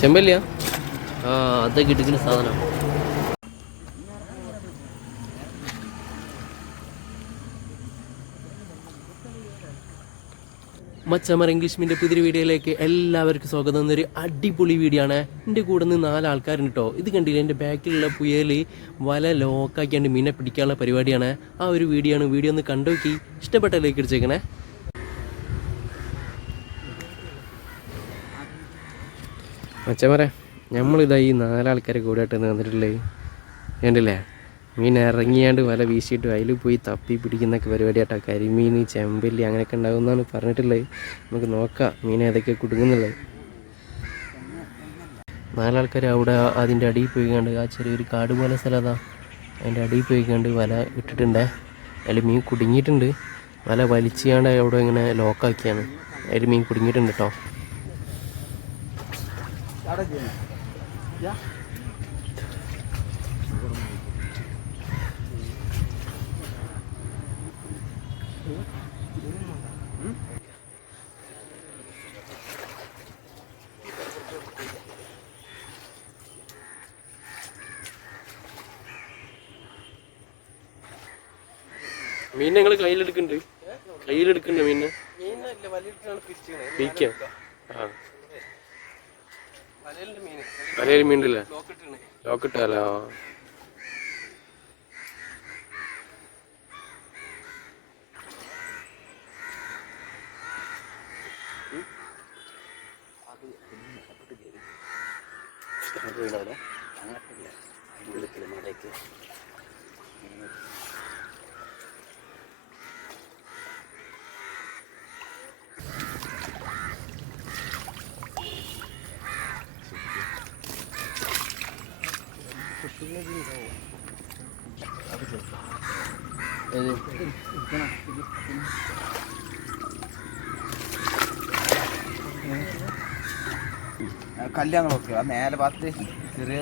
ചെമ്പല്ലിയാ? ആ, അതൊക്കെ ഇടുക്കുന്ന സാധനം. മച്ചമർ ഇംഗ്ലീഷ് മീഡിയം പുതിയൊരു വീഡിയോയിലേക്ക് എല്ലാവർക്കും സ്വാഗതം. എന്നൊരു അടിപൊളി വീഡിയോ ആണ്. എൻ്റെ കൂടെ നിന്ന് 4 ആൾക്കാരുണ്ട് കേട്ടോ. ഇത് കണ്ടില്ല, എൻ്റെ ബാക്കിലുള്ള പുയൽ വല ലോക്കാക്കിയാണ്ട് മീനെ പിടിക്കാനുള്ള പരിപാടിയാണ്. ആ ഒരു വീഡിയോ ആണ്. വീഡിയോ ഒന്ന് കണ്ടു നോക്കി, ഇഷ്ടപ്പെട്ട ലൈക്ക് അടിച്ചേക്കണേ. മച്ചമറെ, നമ്മളിതാ ഈ 4 ആൾക്കാരെ കൂടെ ആയിട്ട് വന്നിട്ടുള്ളത് കണ്ടില്ലേ? മീൻ ഇറങ്ങിയാണ്ട് വല വീശിയിട്ട് അതിൽ പോയി തപ്പി പിടിക്കുന്നൊക്കെ പരിപാടിയാട്ടോ. കരിമീൻ, ചെമ്പല്ലി അങ്ങനെയൊക്കെ ഉണ്ടാകുമെന്നാണ് പറഞ്ഞിട്ടുള്ളത്. നമുക്ക് നോക്കാം മീൻ ഏതൊക്കെ കുടുങ്ങുന്നുള്ളത്. 4 ആൾക്കാർ അവിടെ അതിൻ്റെ അടിയിൽ പോയി കണ്ട്, ആ ചെറിയൊരു കാട് പോലെ സ്ഥലം അതാ, അതിൻ്റെ അടിയിൽ പോയി കണ്ട് വല ഇട്ടിട്ടുണ്ടേ. അതിൽ മീൻ കുടുങ്ങിയിട്ടുണ്ട്. വല വലിച്ചാണ്ട് അവിടെ ഇങ്ങനെ ലോക്കാക്കിയാണ്. അതിൽ മീൻ കുടുങ്ങിയിട്ടുണ്ട് കേട്ടോ. മീൻ ഞങ്ങൾ കയ്യിലെടുക്കുന്നുണ്ട് മീനിനെ. വലയിൽ മീനില്ലേ? ലോക്കിട്ടാലോ? കല്യാണം നോക്കുക നേരെ ഭാഗത്ത് ചെറിയ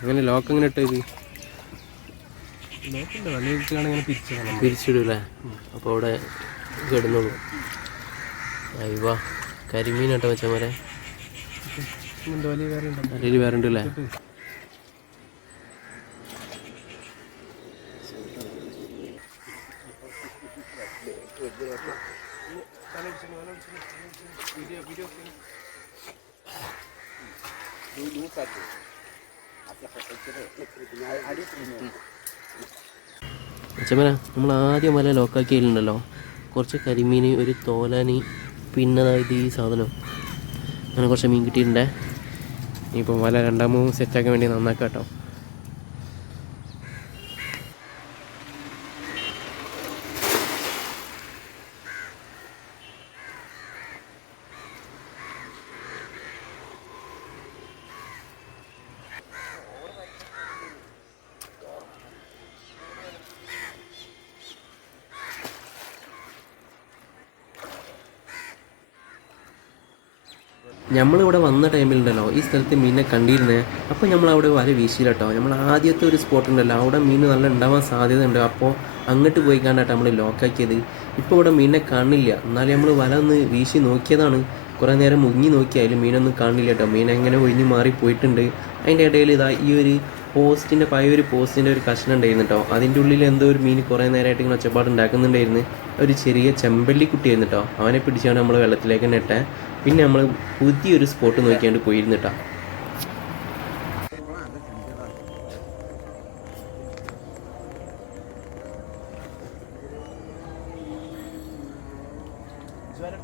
അങ്ങനെ ലോക്ക് എങ്ങനെ ഇട്ടത്? പിരിച്ചിടൂല്ലേ? അപ്പോൾ അവിടെ കിടന്നോളൂ. അയ്യോ, കരിമീൻ കേട്ടോ വെച്ചമാരെ. അതിൽ വേറെ ഉണ്ടല്ലേ? അച്ഛമ്മ, നമ്മൾ ആദ്യം വല ലോക്കാക്കിയിട്ടുണ്ടല്ലോ, കുറച്ച് കരിമീൻ, ഒരു തോലാനി, പിന്നെ അതായത് ഈ സാധനം, അങ്ങനെ കുറച്ച് മീൻ കിട്ടിയിട്ടുണ്ടേ. ഇനിയിപ്പം വല 2-3 സെറ്റാക്കാൻ വേണ്ടി നന്നാക്കാം കേട്ടോ. നമ്മളിവിടെ വന്ന ടൈമിലുണ്ടല്ലോ ഈ സ്ഥലത്ത് മീനിനെ കണ്ടിരുന്നേ. അപ്പോൾ നമ്മളവിടെ വല വീശിയില്ല കേട്ടോ. നമ്മൾ ആദ്യത്തെ ഒരു സ്പോട്ട് ഉണ്ടല്ലോ, അവിടെ മീൻ നല്ല ഉണ്ടാവാൻ സാധ്യതയുണ്ട്. അപ്പോൾ അങ്ങോട്ട് പോയി കണ്ടിട്ട് നമ്മൾ ലോക്കാക്കിയത്. ഇപ്പോൾ ഇവിടെ മീനിനെ കാണില്ല. എന്നാലും നമ്മൾ വല ഒന്ന് വീശി നോക്കിയതാണ്. കുറേ നേരം മുങ്ങി നോക്കിയാലും മീനൊന്നും കാണില്ല കേട്ടോ. മീൻ എങ്ങനെ ഒഴിഞ്ഞ് മാറി പോയിട്ടുണ്ട്. അതിൻ്റെ ഇടയിൽ ഇതാ ഈ ഒരു പഴയൊരു പോസ്റ്റിൻ്റെ ഒരു കഷ്ണം ഉണ്ടായിരുന്നു കേട്ടോ. അതിൻ്റെ ഉള്ളിൽ എന്തോ ഒരു മീൻ കുറേ നേരമായിട്ട് ഇങ്ങനെ ഒച്ചപ്പാട് ഉണ്ടാക്കുന്നുണ്ടായിരുന്നു. ഒരു ചെറിയ ചെമ്പല്ലി കുട്ടിയായിരുന്നു കേട്ടോ. അവനെ പിടിച്ചാണ് നമ്മൾ വെള്ളത്തിലേക്ക് തന്നെ ഇട്ടേ. പിന്നെ നമ്മൾ പുതിയൊരു സ്പോട്ട് നോക്കിയാണ്ട് പോയിരുന്നു കേട്ടോ. വല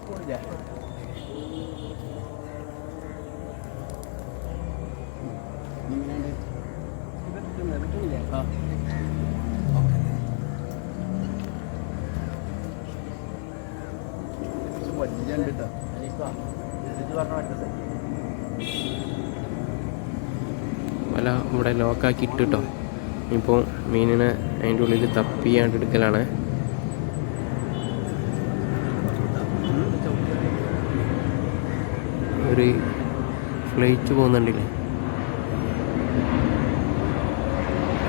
ഇവിടെ ലോക്കാക്കി ഇട്ടിട്ടോ. ഇപ്പോൾ മീനിനെ അതിൻ്റെ ഉള്ളിൽ തപ്പിയാണ്ട് എടുക്കലാണ്. ഒരു ഫ്ലൈറ്റ് പോകുന്നുണ്ടില്ലേ,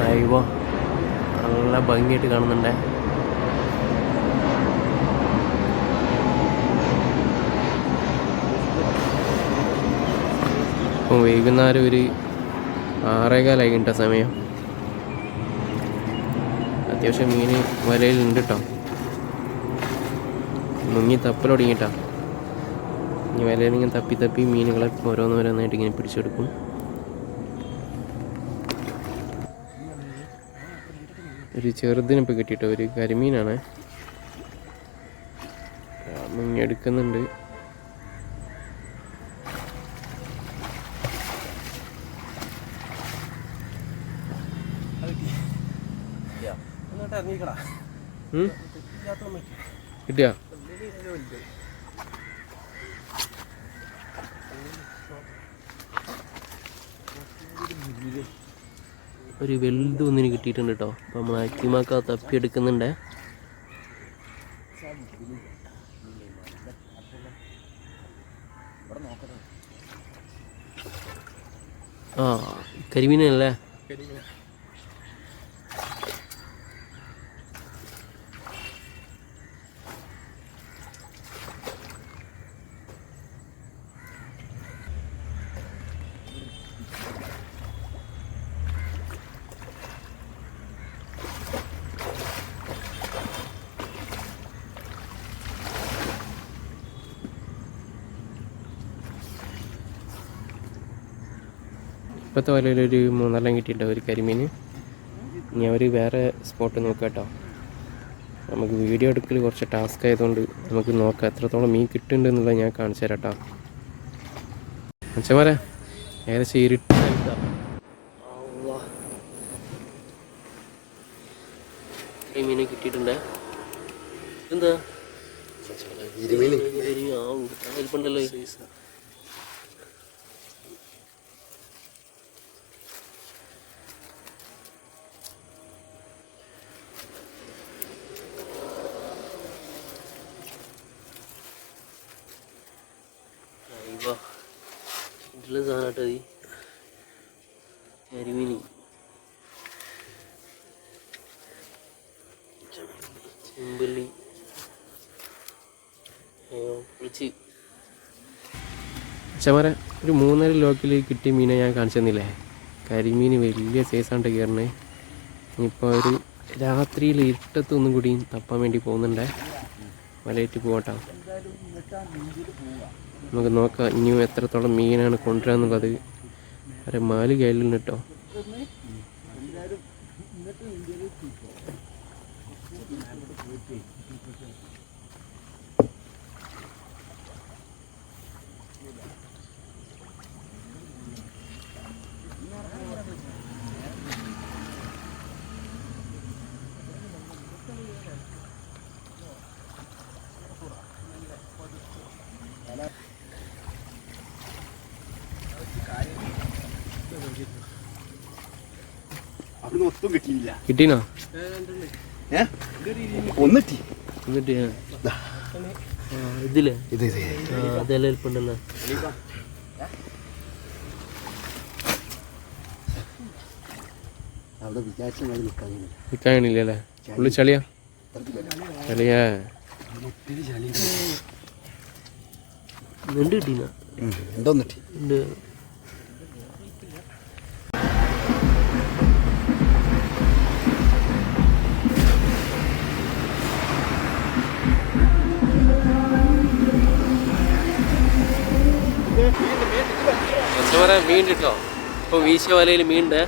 അയ്യോ നല്ല ഭംഗിയായിട്ട് കാണുന്നുണ്ടേ. ഇപ്പം വൈകുന്നേരം ഒരു 6:15 കേട്ട സമയം. അത്യാവശ്യം മീൻ വലയിലുണ്ട് കേട്ടോ. മുങ്ങി തപ്പൽ തുടങ്ങിയിട്ടാ. ഇനി വലയിൽ ഇങ്ങനെ തപ്പി തപ്പി മീനുകളെ ഓരോന്നോരോന്നായിട്ട് ഇങ്ങനെ പിടിച്ചെടുക്കും. ഒരു ചെറുതിനിപ്പോൾ കിട്ടിയിട്ടോ, ഒരു കരിമീനാണ്. മുങ്ങിയെടുക്കുന്നുണ്ട്. കിട്ടിയാ? ഒരു വലുത് ഒന്നിന് കിട്ടിയിട്ടുണ്ട് കേട്ടോ. അപ്പം നമ്മൾ അക്കിമാക്ക തപ്പിയെടുക്കുന്നുണ്ട്. ആ കരിമീനല്ലേ? ഇപ്പോഴത്തെ വലയിലൊരു 3-4 കിട്ടിയിട്ടോ ഒരു കരിമീൻ. ഇനി അവർ വേറെ സ്പോട്ട് നോക്കാം കേട്ടോ. നമുക്ക് വീഡിയോ എടുക്കൽ കുറച്ച് ടാസ്ക് ആയതുകൊണ്ട് നമുക്ക് നോക്കാം എത്രത്തോളം മീൻ കിട്ടുന്നുണ്ട് എന്നുള്ളത് ഞാൻ കാണിച്ചു തരാം കേട്ടോ. മച്ചന്മാരെ ഏകദേശം ഇരുട്ടായിട്ടോ. ഈ മീനെ കിട്ടിയിട്ടുണ്ട്. എന്താ ഹെൽപ്പുണ്ടല്ലോ. വീട്ടിലെ സാധനമായിട്ടോ ഈ കരിമീൻ. ചെമ്പല്ലി വിളിച്ച് ചമര ഒരു 3.5 ലോക്കിൽ കിട്ടിയ മീനെ ഞാൻ കാണിച്ചു തന്നില്ലേ. കരിമീൻ വലിയ സൈസാണ്ട് കയറണേ. ഇനിയിപ്പോൾ ഒരു രാത്രിയിൽ ഇരുട്ടത്തൊന്നും കൂടി തപ്പാൻ വേണ്ടി പോകുന്നുണ്ടേ. വലയിട്ട് പോകട്ടോ. നമുക്ക് നോക്കാം ഇനിയും എത്രത്തോളം മീനാണ് കൊണ്ടുവരാന്നുള്ളത്. അരെ മാല് കയ്യിലുണ്ട് കേട്ടോ. കിട്ടീനോ? ഒന്നിട്ടി എന്നിട്ട് ഇതില്ലേ അതെല്ലാം എളുപ്പമുണ്ടല്ലോ. നിൽക്കാനില്ലല്ലേ? ഫുള്ള് ചളിയാ ചളിയാ. ഉണ്ട് കിട്ടീന ഉണ്ട്. മീൻ കിട്ടോ? ഇപ്പൊ വീശിയ വലയിൽ മീനുണ്ട്.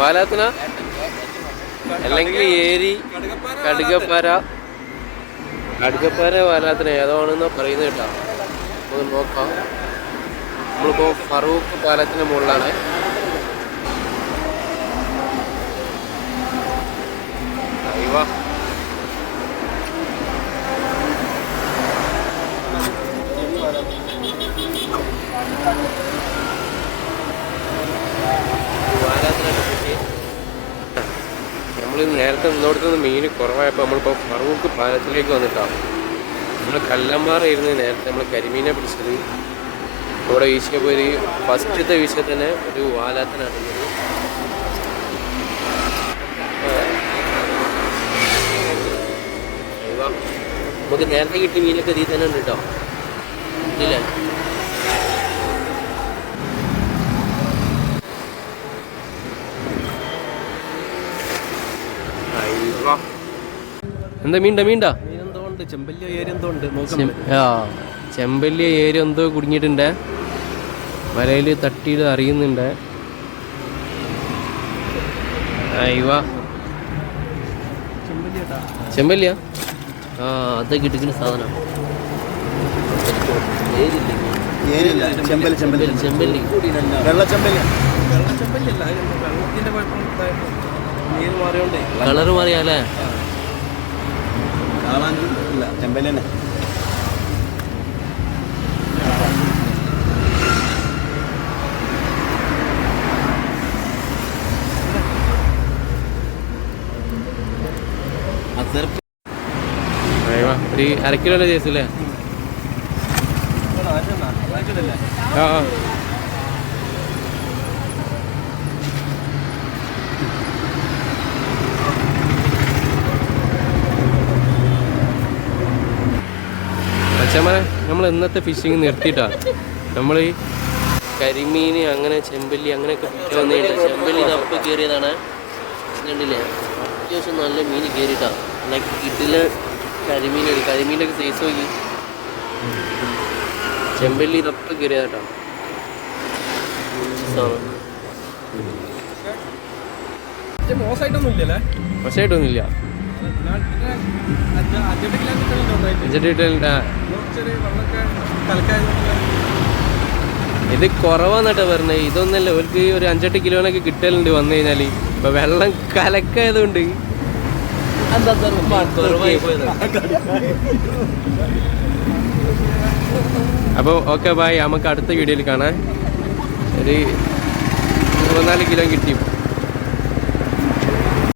വാലാത്തിനാ അല്ലെങ്കിൽ ഏരി കടുകപ്പാര പാലത്തിന് ഏതാണെന്ന് പറയുന്നത് കേട്ടോ. നമുക്ക് നോക്കാം. നമ്മളിപ്പോൾ ഫറൂഖ് പാലത്തിന് മുകളിലാണ്. അയ്യോ നമ്മൾ നേരത്തെ നിന്നോടത്തുനിന്ന് മീൻ കുറവായപ്പോൾ നമ്മളിപ്പോൾ ഫറൂഖ് പാലത്തിലേക്ക് വന്നിട്ടാണ്. നമ്മൾ കല്ലമ്പാറയായിരുന്നു നേരത്തെ നമ്മൾ കരിമീനെ പിടിച്ചത്. ഇവിടെ വീശിയപ്പോൾ ഒരു ഫസ്റ്റത്തെ വീശിയ തന്നെ ഒരു വാലാത്തനാണ്. നമുക്ക് നേരത്തെ കിട്ടിയ മീനൊക്കെ ഇതിൽ തന്നെ ഉണ്ട് കേട്ടോ. ഇല്ലേ എന്താ മീൻണ്ടാ ചെമ്പല്ലിയ ഏരി എന്തോ കുടുങ്ങിയിട്ടുണ്ട്. വലയിൽ തട്ടിയിട്ട് അറിയുന്നുണ്ട്. അയ്യോ ചെമ്പല്ലിയാ? ആ അത് കിട്ടിക്കുന്ന സാധനം ചെമ്പല്ലി കളറ് മാറിയാലേ ചെമ്പല്ലേ. ഒരു അരക്കിലോന്റെ ചേച്ചല്ലേ? ആ അച്ഛന്മാരെ നമ്മൾ ഇന്നത്തെ ഫിഷിങ് നിർത്തിയിട്ടാണ്. നമ്മൾ കരിമീൻ അങ്ങനെ ചെമ്പല്ലി അങ്ങനെയൊക്കെ പിടിക്കാൻ വന്നിട്ടുണ്ട്. ചെമ്പല്ലി തപ്പ് കയറിയതാണ് കണ്ടില്ലേ. അത്യാവശ്യം നല്ല മീൻ കയറിയിട്ടാണ്. ലൈക്ക് ഇതിൽ കരിമീനൊക്കെ സൈസ് നോക്കി. ചെമ്പല്ലി തപ്പ് കയറിയതാട്ടോ. മോശമായിട്ടൊന്നുമില്ല. ഇത് കുറവാന്നട്ടോ പറഞ്ഞത്. ഇതൊന്നല്ല, അവർക്ക് ഒരു 5-8 കിലോനൊക്കെ കിട്ടലുണ്ട് വന്നു കഴിഞ്ഞാൽ. ഇപ്പൊ വെള്ളം കലക്കായതുകൊണ്ട് അപ്പോൾ ഓക്കെ ബായ്. നമുക്ക് അടുത്ത വീഡിയോയിൽ കാണാം. ഒരു 24 കിലോ കിട്ടി.